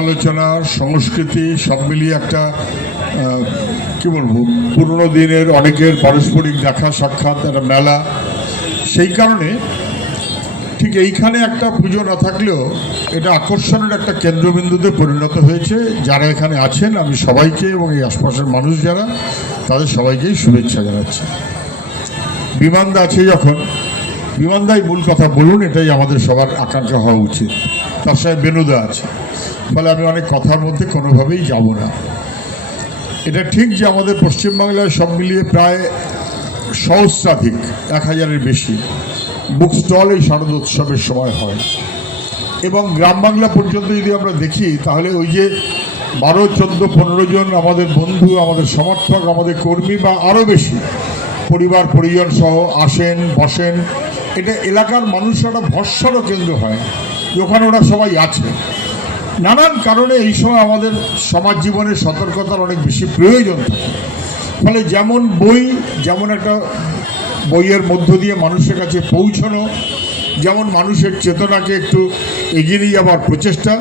আলোচনা, সংস্কৃতি, সব মিলিয়ে একটা কি বলব, পুরনো দিনের অনেকের পারস্পরিক দেখা সাক্ষাৎ, একটা মেলা। সেই কারণে ঠিক এইখানে একটা পুজো না থাকলেও এটা আকর্ষণের একটা কেন্দ্রবিন্দুতে পরিণত হয়েছে। যারা এখানে আছেন, আমি সবাইকে এবং এই আশপাশের মানুষ যারা, তাদের সবাইকেই শুভেচ্ছা জানাচ্ছি। বিমানদা আছে যখন, বিমানদাই মূল কথা বলুন, এটাই আমাদের সবার আকাঙ্ক্ষা হওয়া উচিত। তার সাথে বেনুদা আছে। ফলে আমি অনেক কথার মধ্যে কোনোভাবেই যাব না। এটা ঠিক যে আমাদের পশ্চিমবাংলায় সব মিলিয়ে প্রায় সহস্রাধিক, এক হাজারের বেশি বুক স্টল এই শারদোৎসবের সময় হয়। এবং গ্রাম বাংলা পর্যন্ত যদি আমরা দেখি, তাহলে ওই যে বারো, চোদ্দ, পনেরো জন আমাদের বন্ধু, আমাদের সমর্থক, আমাদের কর্মী বা আরও বেশি পরিবার, পরিজন সহ আসেন, বসেন, এটা এলাকার মানুষের একটা ভরসারও কেন্দ্র হয় ওখানে ওরা সবাই আছে। নানান কারণে এই সময় আমাদের সমাজ জীবনের সতর্কতার অনেক বেশি প্রয়োজন ফলে যেমন বই, যেমন একটা বইয়ের মধ্য দিয়ে মানুষের কাছে পৌঁছানো, যেমন মানুষের চেতনাকে একটু এগিয়ে নিয়ে যাওয়ার প্রচেষ্টা,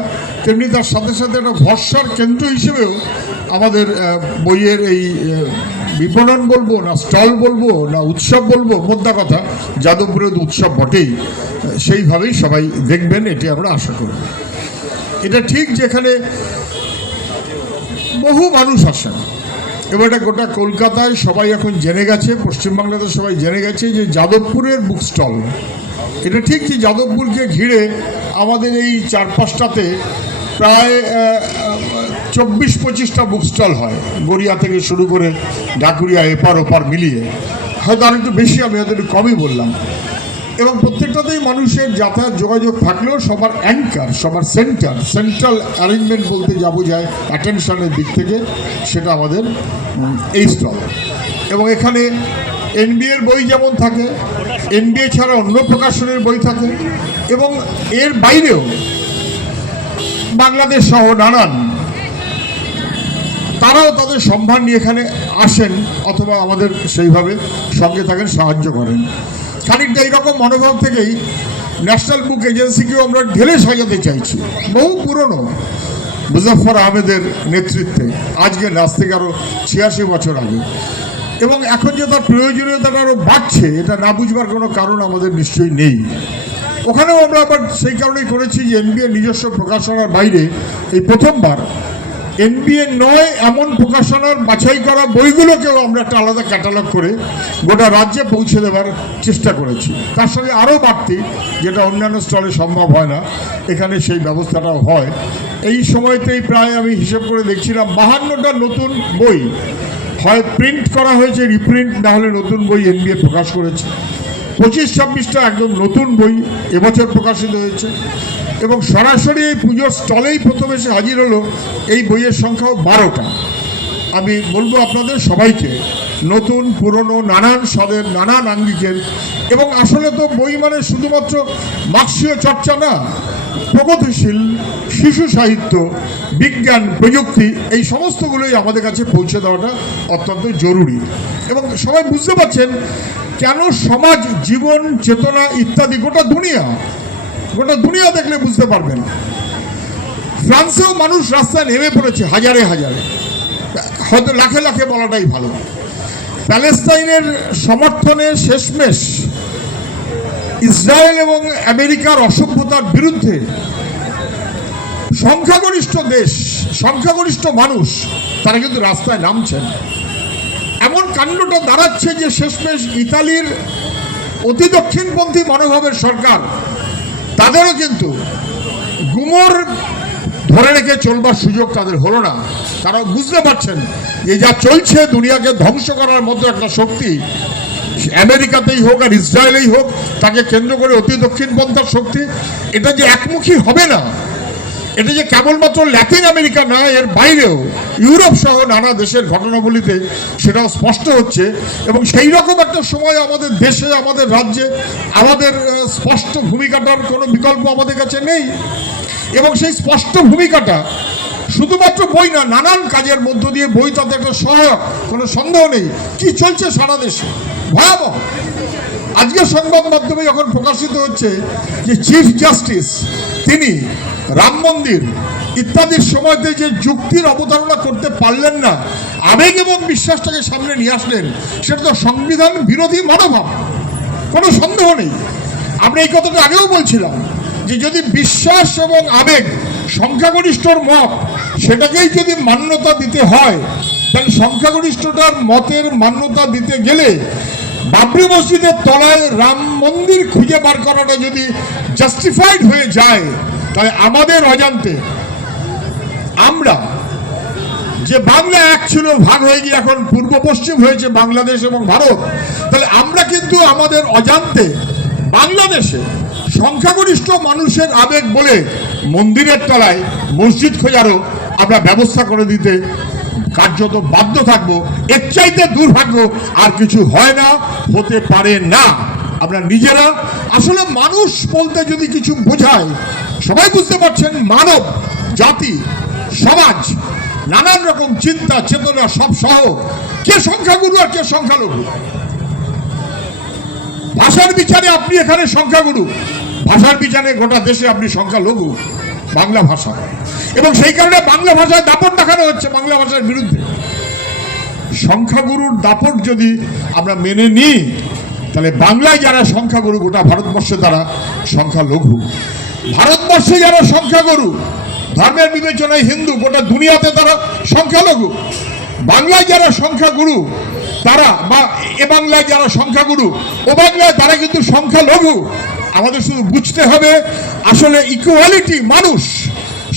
তেমনি তার সাথে সাথে একটা ভরসার কেন্দ্র হিসেবেও আমাদের বইয়ের এই বিপণন বলব না স্টল বলব না উৎসব বলব, মোদ্দা কথা যাদবপুরের উৎসব বটেই। সেইভাবেই সবাই দেখবেন, এটি আমরা আশা করি। এটা ঠিক যেখানে বহু মানুষ আসেন। এবার এটা গোটা কলকাতায় সবাই এখন জেনে গেছে পশ্চিমবাংলাতে সবাই জেনে গেছে যে যাদবপুরের বুক স্টল এটা ঠিক যে যাদবপুরকে ঘিরে আমাদের এই চার পাঁচটাতে প্রায় চব্বিশ পঁচিশটা বুক স্টল হয়, গড়িয়া থেকে শুরু করে ডাকুরিয়া এপার ওপার মিলিয়ে। হয়তো আর একটু বেশি, আমি হয়তো একটু কমই বললাম। এবং প্রত্যেকটাতেই মানুষের যাতায়াত, যোগাযোগ থাকলেও সবার অ্যাঙ্কার সবার সেন্টার সেন্ট্রাল অ্যারেঞ্জমেন্ট বলতে যাব যায় অ্যাটেনশনের দিক থেকে, সেটা আমাদের এই স্টল এবং এখানে এনবিএর বই যেমন থাকে এনবিএ ছাড়া অন্য প্রকাশনের বই থাকে, এবং এর বাইরেও বাংলাদেশ সহ নানান তারাও তাদের সম্ভার নিয়ে এখানে আসেন অথবা আমাদের সেইভাবে সঙ্গে থাকেন, সাহায্য করেন। খানিকটা এইরকম মনোভাব থেকেই ন্যাশনাল বুক এজেন্সিকেও আমরা ঢেলে সাজাতে চাইছি। বহু পুরনো মুজফর আহমেদের নেতৃত্বে, আজকে নাচ থেকে আরও ছিয়াশি বছর আগে। এবং এখন যে তার প্রয়োজনীয়তাটা আরও বাড়ছে, এটা না বুঝবার কোনো কারণ আমাদের নিশ্চয়ই নেই। ওখানেও আমরা আবার সেই কারণেই করেছি যে এনবিএ নিজস্ব প্রকাশনার বাইরে এই প্রথমবার এনবিএ নয়, এমন প্রকাশনার বাছাই করা বইগুলোকেও আমরা একটা আলাদা ক্যাটালগ করে গোটা রাজ্যে পৌঁছে দেওয়ার চেষ্টা করেছি। তার সঙ্গে আরও বাড়তি, যেটা অন্যান্য স্টলে সম্ভব হয় না, এখানে সেই ব্যবস্থাটাও হয়। এই সময়তেই প্রায় আমি হিসেব করে দেখছিলাম, বাহান্নটা নতুন বই হয় প্রিন্ট করা হয়েছে রিপ্রিন্ট না হলে নতুন বই এনবিএ প্রকাশ করেছে। পঁচিশ, ছাব্বিশটা একদম নতুন বই এবছর প্রকাশিত হয়েছে। এবং সরাসরি এই পুজোর স্টলেই প্রথম এসে হাজির হলো এই বইয়ের সংখ্যাও বারোটা। আমি বলব আপনাদের সবাইকে, নতুন, পুরনো, নানান স্বাদের, নানান আঙ্গিকের, এবং আসলে তো বই মানে শুধুমাত্র মার্ক্সীয় চর্চা না, প্রগতিশীল শিশু সাহিত্য, বিজ্ঞান, প্রযুক্তি, এই সমস্তগুলোই আমাদের কাছে পৌঁছে দেওয়াটা অত্যন্ত জরুরি। এবং সবাই বুঝতে পারছেন কেন সমাজ, জীবন, চেতনা ইত্যাদি, গোটা দুনিয়া গোটা দুনিয়া দেখলে বুঝতে পারবেন। ফ্রান্সেও মানুষ রাস্তায় নেমে পড়েছে হাজারে হাজারে। হয়তো লাখে লাখে বলাটাই ভালো। প্যালেস্তাইনের সমর্থনে শেষমেশ ইসরায়েল এবং আমেরিকার অসভ্যতার বিরুদ্ধে সংখ্যাগরিষ্ঠ দেশ, সংখ্যাগরিষ্ঠ মানুষ, তারা কিন্তু রাস্তায় নামছেন। এমন কাণ্ডটা দাঁড়াচ্ছে যে শেষমেশ ইতালির অতি দক্ষিণপন্থী মনোভাবের সরকার, তাদেরও কিন্তু গুমর ধরে রেখে চলবার সুযোগ তাদের হলো না। তারা বুঝতে পারছেন যে যা চলছে দুনিয়াকে ধ্বংস করার মতো একটা শক্তি আমেরিকাতেই হোক আর ইসরায়েলেই হোক, তাকে কেন্দ্র করে অতি দক্ষিণপন্থার শক্তি, এটা যে একমুখী হবে না এটা যে কেবলমাত্র ল্যাটিন আমেরিকা না, এর বাইরেও ইউরোপ সহ নানা দেশের ঘটনাবলিতে সেটাও স্পষ্ট হচ্ছে এবং সেই রকম একটা সময় আমাদের দেশে, আমাদের রাজ্যে আমাদের স্পষ্ট ভূমিকাটার কোনো বিকল্প আমাদের কাছে নেই এবং সেই স্পষ্ট ভূমিকাটা শুধুমাত্র বই না, নানান কাজের মধ্য দিয়ে বই তাতে একটা সহায়ক, কোনো সন্দেহ নেই। কি চলছে সারা দেশে? ভয়াবহ। আজকে সংবাদ মাধ্যমে যখন প্রকাশিত হচ্ছে যে চিফ জাস্টিস তিনি রাম মন্দির ইত্যাদির সময়তে যে যুক্তির অবতারণা করতে পারলেন না, আবেগ এবং বিশ্বাসটাকে সামনে নিয়ে আসলেন, সেটা তো সংবিধান বিরোধী মনোভাব। কোনো সন্দেহ নেই। আমরা এই কথাটা আগেও বলছিলাম যে যদি বিশ্বাস এবং আবেগ সংখ্যাগরিষ্ঠর মত, সেটাকেই যদি মান্যতা দিতে হয়, তাহলে সংখ্যাগরিষ্ঠটার মতের মান্যতা দিতে গেলে বাবরি মসজিদের তলায় রাম মন্দির খুঁজে বার করাটা যদি জাস্টিফাইড হয়ে যায় তাহলে আমাদের অজান্তে আমরা যে বাংলা এক ছিল, ভাগ হয়ে গিয়ে এখন পূর্ব পশ্চিম হয়েছে বাংলাদেশ এবং ভারত, তাহলে আমরা কিন্তু আমাদের অজান্তে বাংলাদেশে সংখ্যাগরিষ্ঠ মানুষের আবেগ বলে মন্দিরের তলায় মসজিদ খোঁজারও আমরা ব্যবস্থা করে দিতে কার্যত বাধ্য থাকব। এর চাইতে দুর্ভাগ্য আর কিছু হয় না, হতে পারে না। আমরা নিজেরা, আসলে মানুষ বলতে যদি কিছু বোঝায় সবাই বুঝতে পারছেন, মানব, জাতি, সমাজ, নানান রকম চিন্তা, চেতনা, সব সহ কে সংখ্যাগুরু আর কে সংখ্যালঘু। ভাষার বিচারে আপনি এখানে সংখ্যাগুরু, ভাষার বিচারে গোটা দেশে আপনি সংখ্যালঘু, বাংলা ভাষা। এবং সেই কারণে বাংলা ভাষায় দাপট দেখানো হচ্ছে বাংলা ভাষার বিরুদ্ধে। সংখ্যাগুরুর দাপট যদি আমরা মেনে নিই, তাহলে বাংলায় যারা সংখ্যাগুরু, গোটা ভারতবর্ষে তারা সংখ্যালঘু। ভারতবর্ষে যারা সংখ্যাগুরু, ধর্মের বিবেচনায় হিন্দু, গোটা দুনিয়াতে তারা সংখ্যালঘু। বাংলায় যারা সংখ্যাগুরু, তারা বা এ বাংলায় যারা সংখ্যাগুরু, ও বাংলায় তারা কিন্তু সংখ্যালঘু। আমাদের শুধু বুঝতে হবে আসলে ইকুয়ালিটি মানুষ।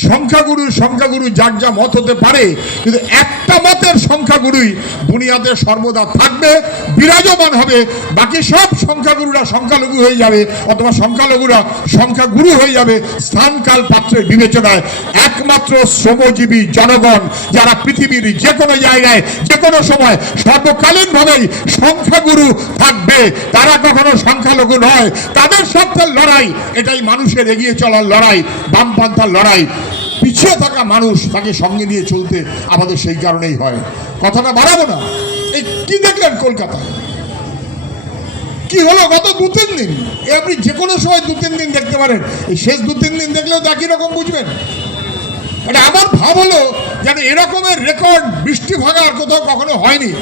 সংখ্যাগুরু সংখ্যাগুরু যার যা মত হতে পারে, কিন্তু একটা মতের সংখ্যাগুরুই বুনিয়াদে সর্বদা থাকবে, বিরাজমান হবে, বাকি সব সংখ্যাগুরুরা সংখ্যালঘু হয়ে যাবে, অথবা সংখ্যালঘুরা সংখ্যাগুরু হয়ে যাবে, স্থানকাল পাত্রের বিবেচনায়। একমাত্র শ্রমজীবী জনগণ, যারা পৃথিবীর যে কোনো জায়গায় যে কোনো সময়, সর্বকালীনভাবেই সংখ্যাগুরু থাকবে। তারা কখনো সংখ্যালঘু নয়, তাদের স্বার্থের লড়াই, এটাই মানুষের এগিয়ে চলার লড়াই, বামপন্থার লড়াই। পিছিয়ে থাকা মানুষ তাকে সঙ্গে নিয়ে চলতে আমাদের সেই কারণেই হয়। কথাটা বাড়াবো না। এই কি দেখলেন কলকাতায়? কি হলো গত দু তিন দিন? এ আপনি যে কোনো সময় দু তিন দিন দেখতে পারেন। এই শেষ দু তিন দিন দেখলেও তো একই রকম বুঝবেন? মানে আমার ভাব হলো যেন এরকমের রেকর্ড বৃষ্টি ভাগা আর কোথাও কখনো হয়নি।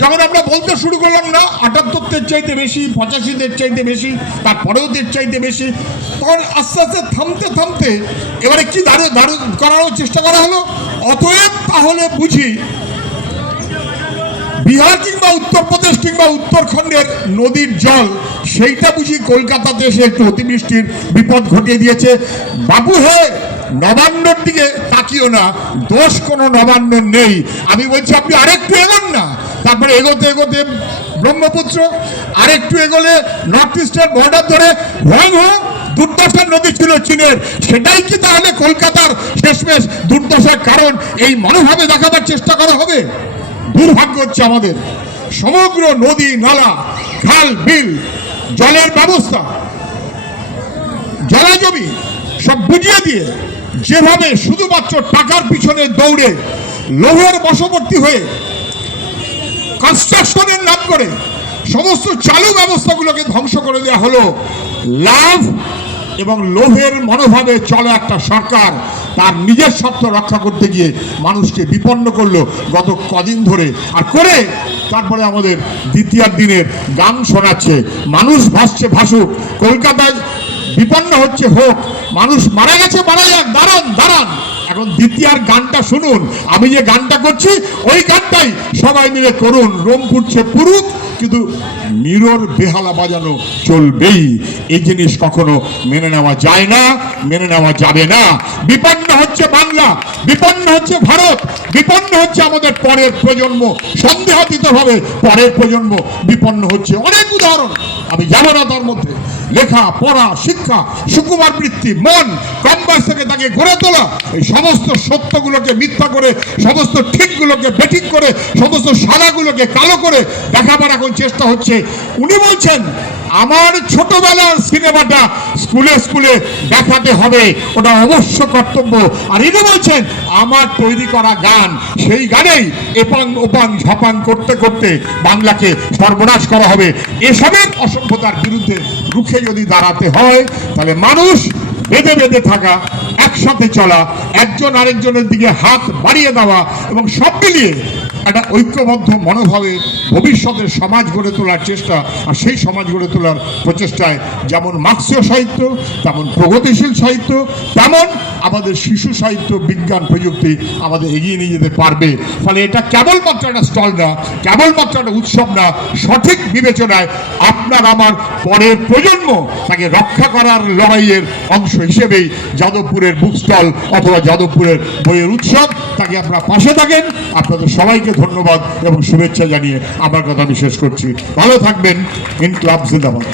যখন আমরা বলতে শুরু করলাম না, আটাত্তরদের চাইতে বেশি, পঁচাশিদের চাইতে বেশি তারপরেও দের চাইতে বেশি, তখন আস্তে আস্তে থামতে থামতে এবারে কি দাঁড়ু দাঁড়ু করানোর চেষ্টা করা হলো? অতএব তাহলে বুঝি, বিহার কিংবা উত্তরপ্রদেশ কিংবা উত্তরখণ্ডের নদীর জল, সেইটা বুঝি কলকাতাতে এসে একটু অতিবৃষ্টির বিপদ ঘটিয়ে দিয়েছে। বাবু হে নবান্নর দিকে তাকিও না, দোষ কোনো নবান্নর নেই। আমি বলছি, আপনি আরেকটু এগোন না। তারপরে এগোতে এগোতে ব্রহ্মপুত্র আরেকটু এগোলে নর্থ ইস্টার্ন বর্ডার ধরে ভয়ঙ্কর দুর্দশার নদী ছিল চীনের। সেটাই কি তাহলে কলকাতার শেষমেশ দুর্দশার কারণ? এই মনোভাবে দেখাবার চেষ্টা করা হবে। দুর্ভাগ্য হচ্ছে আমাদের। সমগ্র নদী, নালা, খাল, বিল, জলের ব্যবস্থা, জলাজমি সব বুঝিয়ে দিয়ে যেভাবে শুধুমাত্র টাকার পিছনে দৌড়ে লোভের বশবর্তী হয়ে কনস্ট্রাকশনের নাম করে সমস্ত চালু ব্যবস্থাগুলোকে ধ্বংস করে দেওয়া হলো, লাভ এবং লোভের মনোভাবে চলে একটা সরকার, তার নিজের স্বার্থ রক্ষা করতে গিয়ে মানুষকে বিপন্ন করল গত কদিন ধরে। আর করে তারপরে আমাদের দ্বিতীয় দিনের গান শোনাচ্ছে, মানুষ ভাসছে, ভাসুক। কলকাতায় বিপন্ন হচ্ছে, হোক। মানুষ মারা গেছে, মারা যাক। দাঁড়ান দাঁড়ান। এখন দ্বিতীয়ার গানটা শুনুন। আমি যে গানটা করছি, ওই গানটাই সবাই মিলে করুন। রোম ফুটছে পুরুক, কিন্তু মিরর বেহালা বাজানো চলবেই। এই জিনিস কখনো মেনে নেওয়া যায় না, মেনে নেওয়া যাবে না। বিপন্ন হচ্ছে বাংলা, বিপন্ন হচ্ছে ভারত, বিপন্ন হচ্ছে আমাদের পরের প্রজন্ম, সন্দেহাতীতভাবে পরের প্রজন্ম, বিপন্ন হচ্ছে। অনেক উদাহরণ, আমি যাব না তার মধ্যে। লেখা, পড়া, শিক্ষা, সুকুমার বৃত্তি মন কম বয়স থেকে তাকে গড়ে তোলা, এই সমস্ত সত্যগুলোকে মিথ্যা করে, সমস্ত ঠিকগুলোকে বেঠিক করে, সমস্ত সাদাগুলোকে কালো করে দেখাবার এখন চেষ্টা হচ্ছে। উনি বলছেন আমার ছোটবেলার সিনেমাটা স্কুলে স্কুলে দেখাতে হবে। ওটা অবশ্য কর্তব্য। আর ইনি বলছেন, আমার তৈরি করা গান, সেই গানেই এপাং ওপাং ঝপাং করতে করতে বাংলাকে সর্বনাশ করা হবে। এসবের অসভ্যতার বিরুদ্ধে রুখে যদি দাঁড়াতে হয়, তাহলে মানুষ বেঁধে বেঁধে থাকা, একসাথে চলা, একজন আরেকজনের দিকে হাত বাড়িয়ে দেওয়া এবং সব মিলিয়ে একটা ঐক্যবদ্ধ মনোভাবে ভবিষ্যতের সমাজ গড়ে তোলার চেষ্টা আর সেই সমাজ গড়ে তোলার প্রচেষ্টায় যেমন মার্ক্সীয় সাহিত্য, তেমন প্রগতিশীল সাহিত্য, তেমন আমাদের শিশু সাহিত্য, বিজ্ঞান, প্রযুক্তি আমাদের এগিয়ে নিয়ে যেতে পারবে। ফলে এটা কেবলমাত্র একটা স্টল না, কেবলমাত্র একটা উৎসব না, সঠিক বিবেচনায় আপনার আমার পরের প্রজন্ম তাকে রক্ষা করার লড়াইয়ের অংশ হিসেবেই যাদবপুরের বুক স্টল অথবা যাদবপুরের বইয়ের উৎসব তাকে আপনারা পাশে থাকেন। আপনাদের সবাইকে ধন্যবাদ এবং শুভেচ্ছা জানিয়ে আমার কথা আমি শেষ করছি। ভালো থাকবেন। ইনক্লাব জিন্দাবাদ